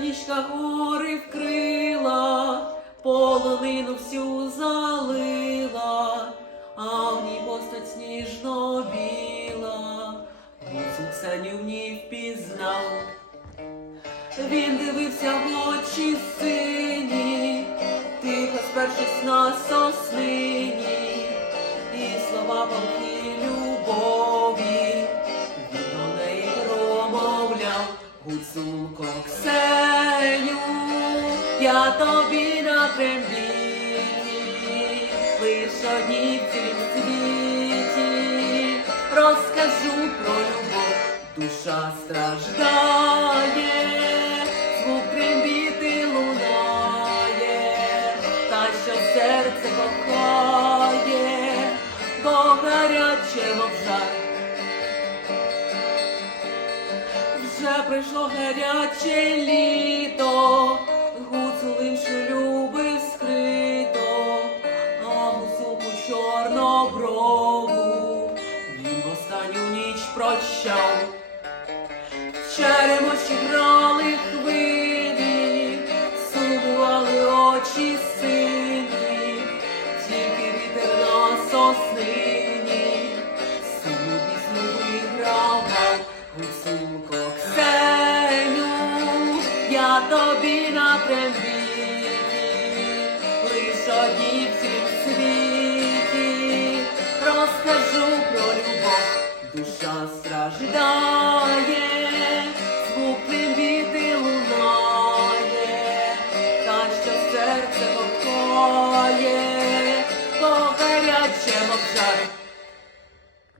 річка гори вкрила, полонину всю залила, а в ній постать сніжно біла, Гуцул Ксеню в ній впізнав. Він дивився в очі сині, тихо спершись на соснині, і слова палки гуцулко Ксеню, я тобі на трембіті, лиш одній в цілім світі, розкажу про любов, душа страждає, звук трембіти лунає, та що серце кохає, бо гаряче мов Вже прийшло гаряче літо, гуцулим, що любив скрито, а гуцулку чорноброву він в останню ніч прощав. В Черемоші грали хвилі, сумували очі тобі на трембіті, лиш одній в цім світі, розкажу про любов, душа страждає, звук трембіти лунає, та що серце кохає, бо гаряче мов жар.